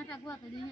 चलिए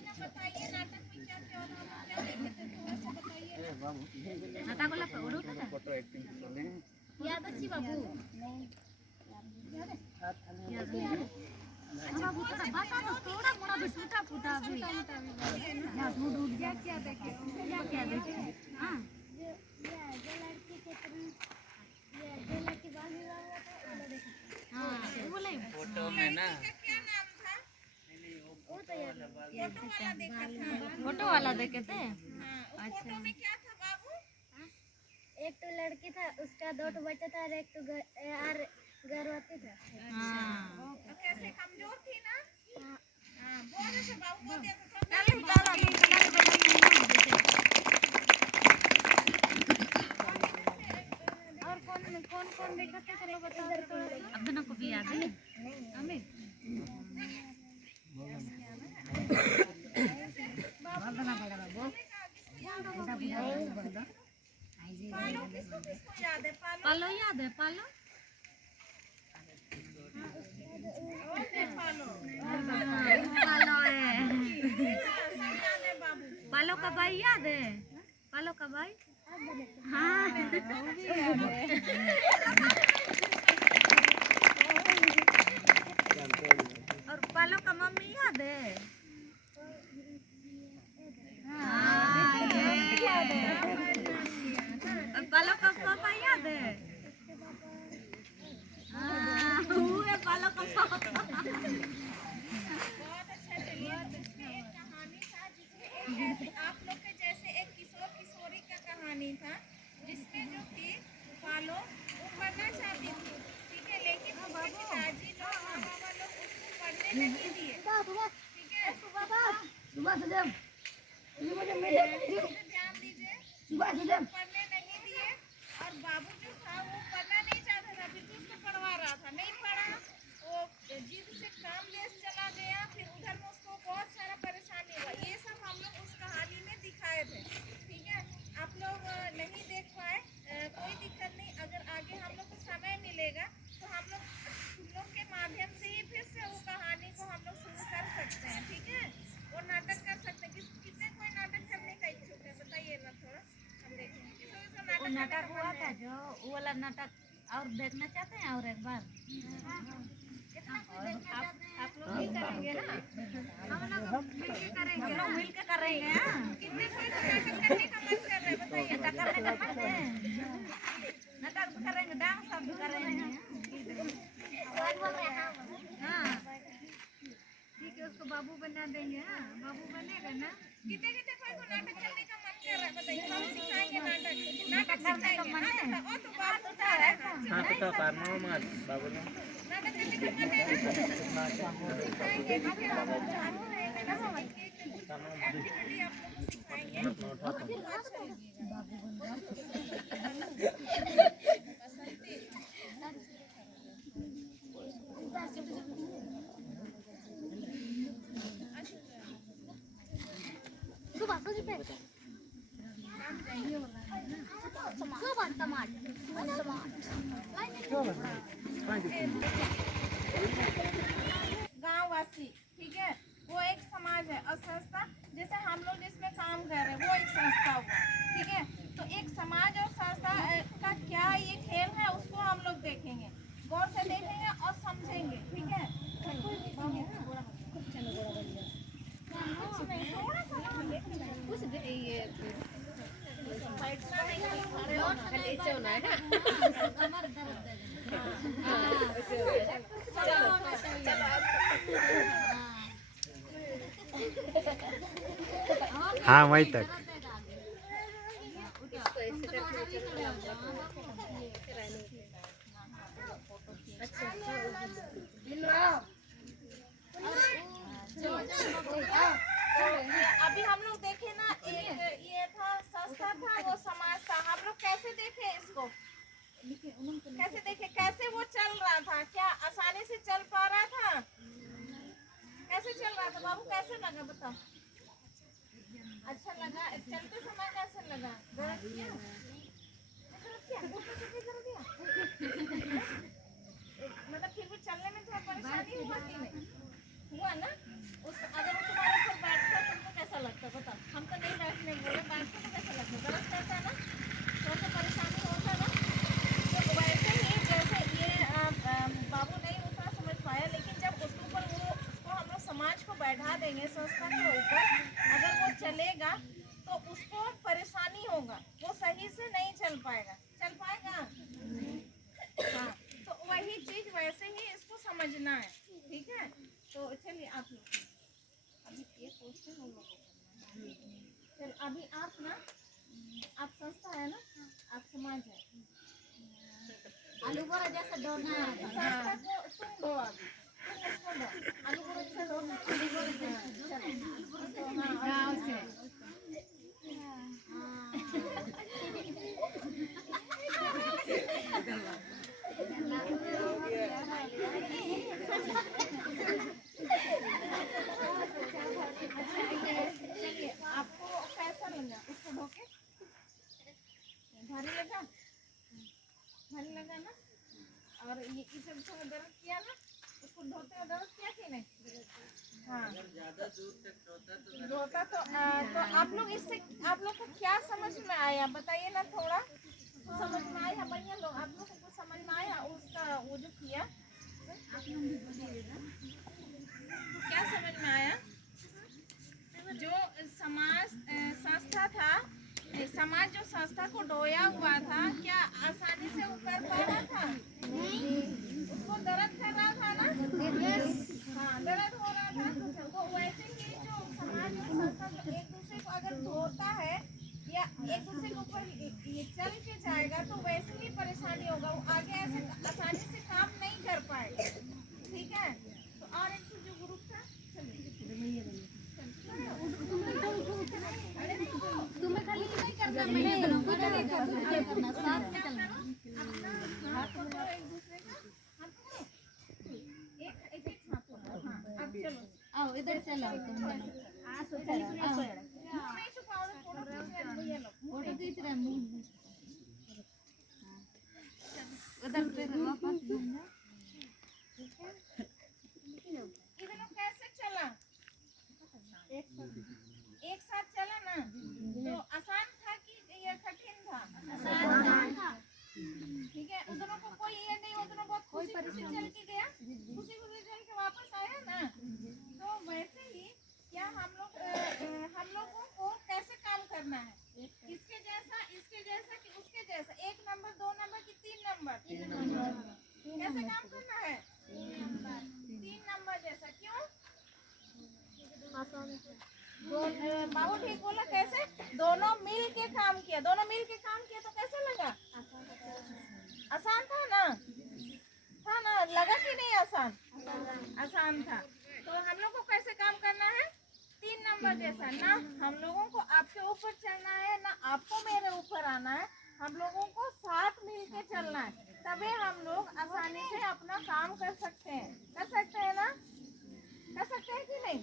ना, बताइए नाटक में क्या क्या देखे थे, थोड़ा सा बताइए। फोटो एक्टिंग याद अच्छी बाबू थोड़ा मोड़ा भी टूटा फूटा भी क्या देखे हाँ फोटो में ना क्या नाम था? फोटो वाला देखे थे। फोटो में क्या था बाबू? एक तो लड़की था, उसका 2 बच्चा था और एक तो गर्भवती था। तो कैसे कमजोर थी ना? हाँ बोल रहे थे बाबू, बोलते और कौन देखा था, चलो बताओ। अब दोनों को भी याद है। हमें पालो किसको किसको याद है? पालो याद है। पालो पालो है। पालो का भाई याद है। पालो का भाई हाँ और पालो का मम्मी याद है। और पालो का पापा याद है। वो है पालो का पापा। बहुत अच्छा। चलिए, इसमें एक कहानी था जिसमें आप लोग के जैसे एक किशोर किशोरी का कहानी था, जिसमें जो थी पालो वो पढ़ना चाहती थी, ठीक है, लेकिन उसके पिताजी लोग माँ बाबा लोग उसको पढ़ने नहीं दिए, ठीक है। ध्यान दीजिए, पढ़ने नहीं दिए और बाबू जो था वो पढ़ना नहीं चाहता था, फिर उसको पढ़वा रहा था, नहीं पढ़ा, वो जिद से कामलेस चला गया, फिर उधर में उसको बहुत सारा परेशानी हुआ। ये सब हम लोग उस कहानी में दिखाए थे, ठीक है। आप लोग नहीं देख पाए, कोई दिक्कत नहीं, अगर आगे हम लोग को समय मिलेगा तो हम लोग के माध्यम से ही फिर से वो कहानी को हम लोग शुरू कर सकते हैं, ठीक है। वो नाटक कर सकते हैं। कितने कोई नाटक करने का इच्छुक है, बताइए ना थोड़ा, हम देखेंगे। वो नाटक हुआ था जो वो वाला नाटक और देखना चाहते हैं और एक बार आप लोग भी करेंगे ना, हम लोग मिलके करेंगे, हम लोग मिल के करेंगे। कितने कोई नाटक करने का मन कर रहा है, बताइए। नाटक करने का मन है। नाटक भी करेंगे, डांस सब भी करेंगे। हाँ ठीक है, उसको बाबू बना देंगे। हाँ बाबू बनेगा ना। कितने कितने कोई को नाटक करने का मन कर रहा है, बताइए। हम सिखाएंगे नाटक करने का मन है। तो बाबू बता रहे हैं तो करना मत बाबू ने नाटक करने का मन है ना, सिखाएंगे। एक्टिविटी आप लोग को सिखाएंगे। गांववासी, ठीक है, वो एक समाज है और संस्था जैसे हम लोग जिसमें काम कर रहे हैं वो एक संस्था हुआ, ठीक है। तो एक समाज और संस्था का क्या ये खेल है उसको हम लोग देखेंगे, गौर से देखेंगे और समझेंगे, ठीक है। थोड़ा सा कुछ बैठना नहीं, खड़े होना ऐसे होना है। हाँ वहीं तक अभी हम लोग देखे ना, एक ये था संस्था था, वो समाज था, हम लोग कैसे देखे इसको, कैसे देखे, कैसे वो चल रहा था, क्या आसानी से चल पा रहा था, कैसे चल रहा था बाबू, कैसे लगा बताओ। अच्छा लगा, चलते समय कैसे लगा? मतलब फिर भी चलने में थोड़ा परेशानी हुआ कि नहीं हुआ ना उस अगर वो तुम्हारे ऊपर बैठता तुमको कैसा लगता बताओ हम तो नहीं बैठने बोले बैठते तो कैसा लगता दर्द करता ना थोड़ा सा परेशानी होता ना तो वैसे ही जैसे ये बाबू नहीं उतना समझ पाया लेकिन जब उसके ऊपर उसको हम लोग समाज को बैठा देंगे संस्था के ऊपर अगर वो चलेगा तो उसको परेशानी होगा वो सही से नहीं चल पाएगा हाँ तो वही चीज वैसे ही इसको समझना है ठीक है तो चलिए आप लोग अभी ये क्वेश्चन हम लोग को करना है चल अभी आप ना आप संस्था है ना आप समाज है आलू बोरा जैसा डोना है संस्था को तुम दो अभी तुम उसको दो आलू बोरा जैसा दो आलू बोरा जैसा गाँव से चलिए आपको कैसा लगा उसको धोके भारी लगा ना और ये सब थोड़ा दर्द किया ना उसको धोते हुए दर्द किया कि नहीं हाँ ज्यादा दूर तक रोता तो आप लोग इससे आप लोग को क्या समझ में आया बताइए ना थोड़ा समझ में आया भैया लोग आप लोग को कुछ समझ में आया उसका वो जो किया क्या समझ में आया जो समाज संस्था था समाज जो संस्था को डोया हुआ था क्या आसानी से वो कर पा रहा था उसको दर्द कर रहा था ना हाँ दर्द हो रहा था तो वैसे ही जो समाज और संस्था जो एक दूसरे को अगर धोता है या एक दूसरे के ऊपर ये चल के जाएगा तो वैसे ही परेशानी होगा वो आगे ऐसे आसानी से काम नहीं कर पाएगा ठीक है तो और एक जो ग्रुप था तुम्हें खाली नहीं करना मैं करना साथ में चलना हाथ पकड़ो एक दूसरे का हाथ पकड़ो एक हाथ पकड़ो हाँ अब चलो आओ इधर चलो तुम दोनों नहीं छुपाओ फोटो खींच रहे हैं ये लोग फोटो खींच रहे हैं मुंह उधर पे वापस घूमना इधर लोग कैसे चला एक साथ चला ना तो आसान था कि ये कठिन था ठीक है उधरों को कोई ये नहीं उधरों बहुत खुशी खुशी चल के गया खुशी खुशी चल के वापस आया ना तो वैसे ही क्या हम लोगों को कैसे काम करना है इसके जैसा कि उसके जैसा 1 नंबर 2 नंबर कि 3 नंबर कैसे काम करना है 3 नंबर जैसा क्यों बाबू ठीक बोला कैसे दोनों मिल के काम किया तो कैसे लगा आसान था ना लगा कि नहीं आसान था तो हम लोग को कैसे काम करना है 3 नंबर जैसा ना हम लोगों को आपके ऊपर चलना है ना आपको मेरे ऊपर आना है हम लोगों को साथ मिल के चलना है तभी हम लोग आसानी से अपना काम कर सकते हैं ना कर सकते हैं कि नहीं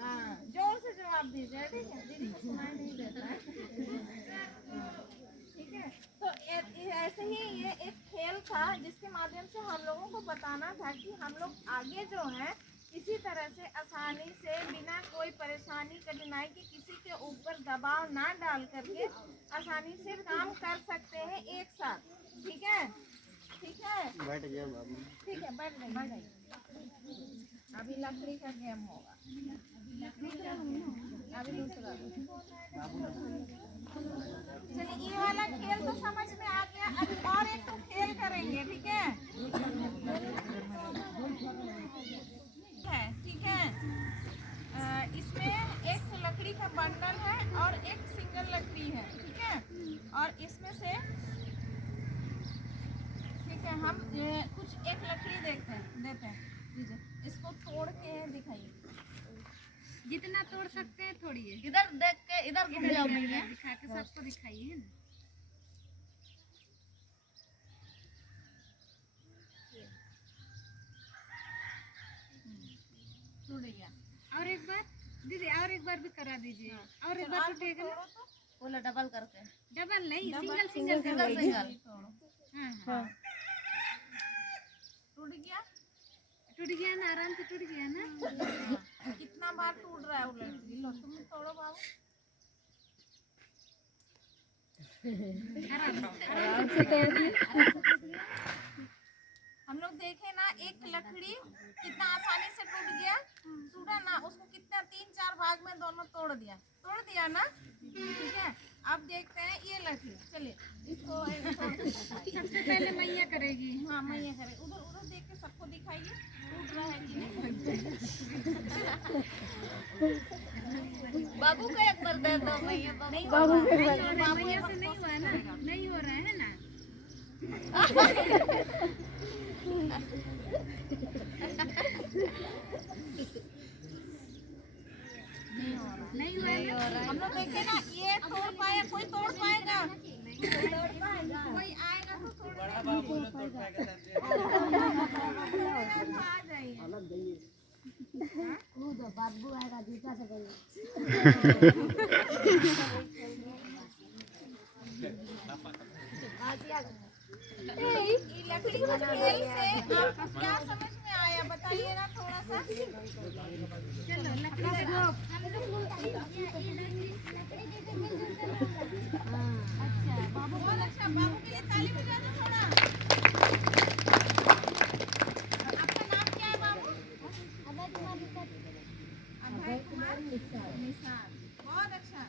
हाँ जोर से जवाब दीजिए ठीक है दीदी को सुनाई नहीं देता है ठीक है तो ऐसे ही ये एक खेल था जिसके माध्यम से हम लोगों को बताना था कि हम लोग आगे जो है इसी तरह से आसानी से बिना कोई परेशानी कठिनाई की किसी के ऊपर दबाव ना डाल करके आसानी से काम कर सकते हैं एक साथ ठीक है बैठ गया बाबू ठीक है बैठ जाइए अभी लकड़ी का गेम होगा अभी दूसरा चलिए ये वाला खेल तो समझ में आ गया अभी और एक तो खेल करेंगे ठीक है इसमें एक लकड़ी का बंडल है और एक सिंगल लकड़ी है ठीक है और इसमें से ठीक है हम कुछ एक लकड़ी देते हैं इसको तोड़ के दिखाइए जितना तोड़ सकते हैं तोड़िए इधर देख के इधर घूम जाओ भैया दिखा के सबको दिखाइए ना टूट गया और एक बार दीदी और एक बार भी करा दीजिए और एक बार टूटेगा ना बोला डबल करके। डबल नहीं, डबल सिंगल सिंगल सिंगल। हाँ टूट गया ना, आराम से टूट गया ना। कितना बार टूट रहा है वो लड़की? लो तुम तोड़ो बाबू। आराम से हम लोग देखे ना, एक लकड़ी कितना आसानी से टूट गया। टूटा ना, उसको कितना 3-4 भाग में दोनों तोड़ दिया ना। ठीक है, अब देखते हैं ये लकड़ी। चलिए इसको सबसे पहले मैया करेगी। हाँ मैया करेगी। उधर उधर देख के सबको दिखाइए टूट रहा है कि नहीं। बाबू का एक बार दे दो मैया। बाबू मैया से नहीं हुआ ना, नहीं हो रहा है ना। नहीं हो रहा है। हम लोग देखे ना, ये तोड़ पाया, कोई तोड़ पाएगा? कोई आएगा तो तोड़ बड़ा बाबू लोग तोड़ पाएगा सर। आ जाइए। बाबू आएगा दूसरा से बोलो। ये लकड़ी के खेल से आपको क्या समझ में आया बताइए ना थोड़ा सा। चलो लकड़ी से अच्छा बाबू, बहुत अच्छा। बाबू के लिए ताली बजा दो थोड़ा। आपका नाम क्या है बाबू? अभय कुमार निषाद। बहुत अच्छा।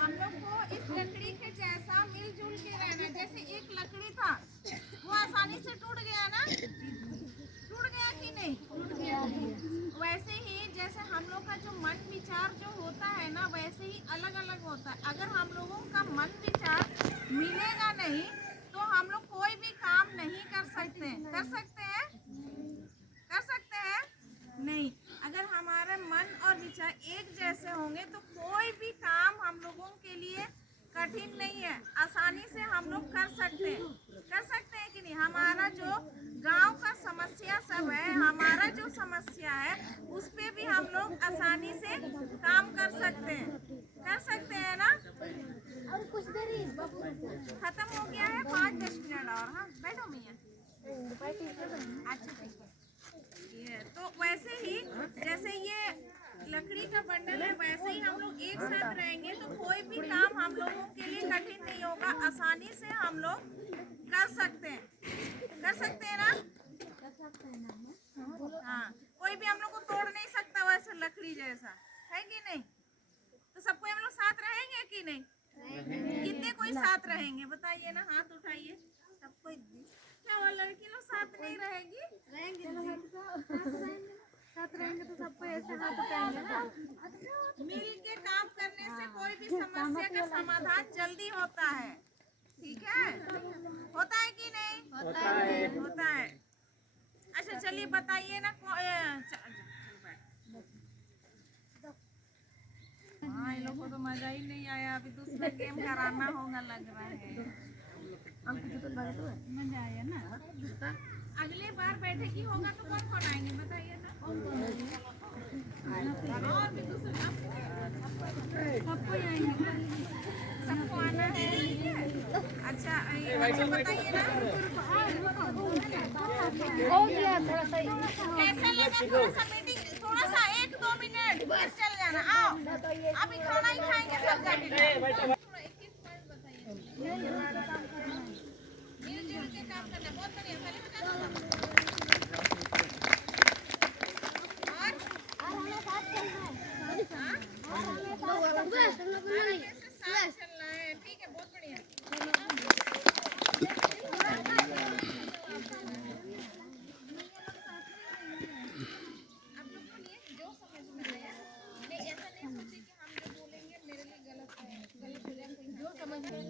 हम लोग को इस लकड़ी के जैसा मिलजुल के रहना। जैसे एक लकड़ी था वो आसानी से टूट गया ना, टूट गया कि नहीं? टूट गया। वैसे ही जैसे हम लोग का जो मन विचार जो होता है ना, वैसे ही अलग अलग होता है। अगर हम लोगों का मन विचार मिलेगा नहीं तो हम लोग कोई भी काम नहीं कर सकते। कर सकते हैं? कर सकते हैं? नहीं। अगर हमारा मन और विचार एक जैसे होंगे तो कोई भी काम हम लोगों के लिए कठिन नहीं है, आसानी से हम लोग कर सकते हैं कि नहीं? हमारा जो गांव का समस्या सब है, हमारा जो समस्या है उस पे भी हम लोग आसानी से काम कर सकते हैं ना। और कुछ देर ही खत्म हो गया है, 5-10 मिनट और। हाँ बैठो मैया। अच्छा ठीक है। ये तो वैसे ही जैसे ये लकड़ी का बंडल है, वैसे ही हम लोग एक साथ रहेंगे तो कोई भी काम हम लोगों के लिए कठिन नहीं होगा, आसानी से हम लोग कर सकते हैं ना। हाँ कोई भी हम लोग को तोड़ नहीं सकता वैसे लकड़ी जैसा, है कि नहीं? तो सबको हम लोग साथ रहेंगे कि नहीं? कितने कोई साथ रहेंगे बताइए ना, हाथ उठाइए। सबको क्या वो लड़की लोग साथ नहीं रहेगी? साथ रहेंगे तो सबको ऐसे हाथ उठाएंगे ना। मिल के काम करने से कोई भी समस्या का समाधान जल्दी होता है। ठीक है? होता है कि नहीं? होता है। अच्छा चलिए बताइए ना। हाँ इन लोग को तो मजा ही नहीं आया। अभी दूसरा गेम कराना होगा लग रहा है। मजा आया ना। अगले बार बैठेगी होगा तो कौन कौन आएंगे बताइए ना। और भी दूसरे सबको आएंगे, सबको आना है। अच्छा ये बताइए ना कैसा लगा? थोड़ा सा मीटिंग, थोड़ा सा 1-2 मिनट फिर चल जाना। आओ अभी खाना ही खाएंगे सब जाके। मिलजुल के काम करना बहुत बढ़िया। पहले बता दो। और हमें साथ चलना है। साथ चलना है। ठीक है बहुत बढ़िया। आप लोग बोलिए जो समझ में आया। नहीं ऐसा नहीं सोचिए कि हम जो बोलेंगे मेरे लिए गलत हो जाए। जो समझ में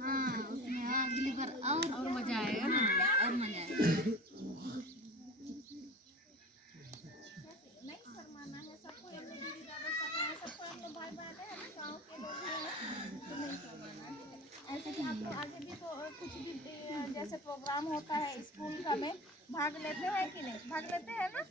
हाँ उसमें अगली बार और मजा आएगा ना, और मजा आएगा। नहीं शर्माना है। सबको हम लोग दीदी दादा सब है, सबको हम लोग भाई बहन है ना, गाँव के लोग हैं तो नहीं शर्माना है। ऐसे कि आप लोग आगे भी तो कुछ भी जैसे प्रोग्राम होता है स्कूल का में भाग लेते हैं कि नहीं? भाग लेते हैं ना।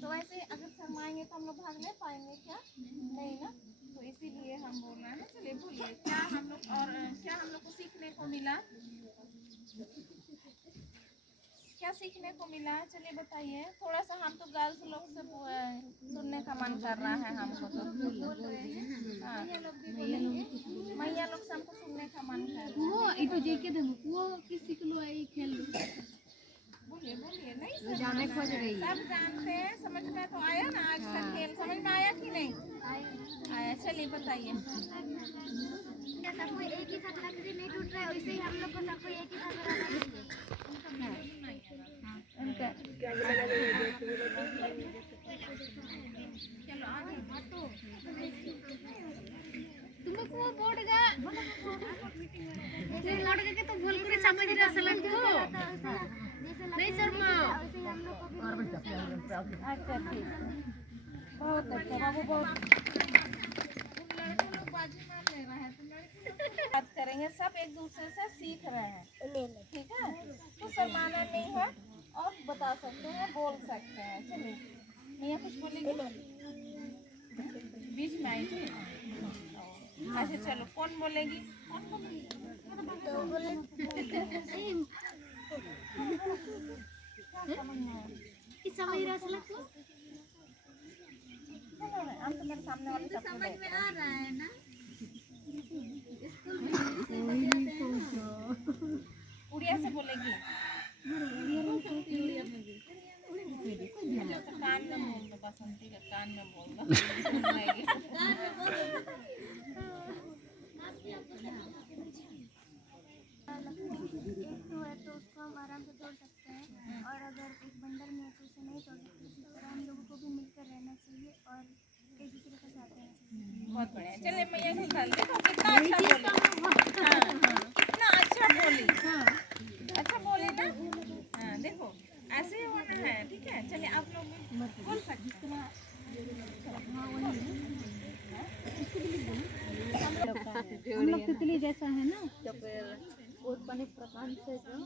तो वैसे अगर शर्माएंगे तो हम लोग भाग ले पाएंगे क्या? नहीं ना। तो इसीलिए हम बोल रहे हैं। चलिए बोलिए। बताइए क्या हम लोग और क्या हम लोग को सीखने को मिला, क्या सीखने को मिला? चलिए बताइए थोड़ा सा। हम तो गर्ल्स लोग से सुनने का मन कर रहा है हमको तो। हाँ, मैया लोग से हमको सुनने का मन कर रहा है। वो इतो जेके दे वो किसी को लो आई खेल लो। बोलिए बोलिए। नहीं जाने खोज रही है। सब जानते हैं, समझ में तो आया ना आज का खेल? समझ में आया कि नहीं आया? चलिए बताइए। सबको एक ही साथ लकड़ी नहीं टूट रहा है, वैसे ही हम लोग को सबको एक ही साथ लगाना चाहिए। उनका चलो आगे हटो। तुमको वो बोर्ड का तुम लौट के तो भूल कर समझ रहा सलन को नहीं शर्मा। वैसे ही हम लोग को भी अच्छा ठीक, बहुत अच्छा बाबू, बहुत। तुम लड़के लोग बाजी मार ले रहे हैं, तुम लड़के लोग बात करेंगे, सब एक दूसरे से सीख रहे हैं, ठीक है? तो शर्माना नहीं है और बता सकते हैं, बोल सकते हैं। चलिए मियाँ कुछ बोलेगी? बीच में आई थी। अच्छा चलो, कौन बोलेगी? कि समझ रहा सलन को हम तो मेरे सामने वाले सबको समझ में आ रहा है ना। उड़िया से बोलेगी? तो कान में बोल दो, बसंती का कान में बोल दो। एक तो है तो उसको हम आराम से तोड़ सकते हैं, और अगर एक बंडल में है तो उसे नहीं तोड़ सकते। इसी तरह हम लोगों को भी मिलकर रहना चाहिए और एक दूसरे का साथ देना चाहिए। बहुत बढ़िया। चलिए मैया को डाल देखो कितना अच्छा बोली। हाँ, कितना अच्छा बोली। अच्छा बोले ना। हाँ देखो ऐसे ही होना है, ठीक है? चलिए आप लोग भी बोल सकते हैं। हम लोग तितली जैसा है ना, उत्पन्न प्रकांड से जो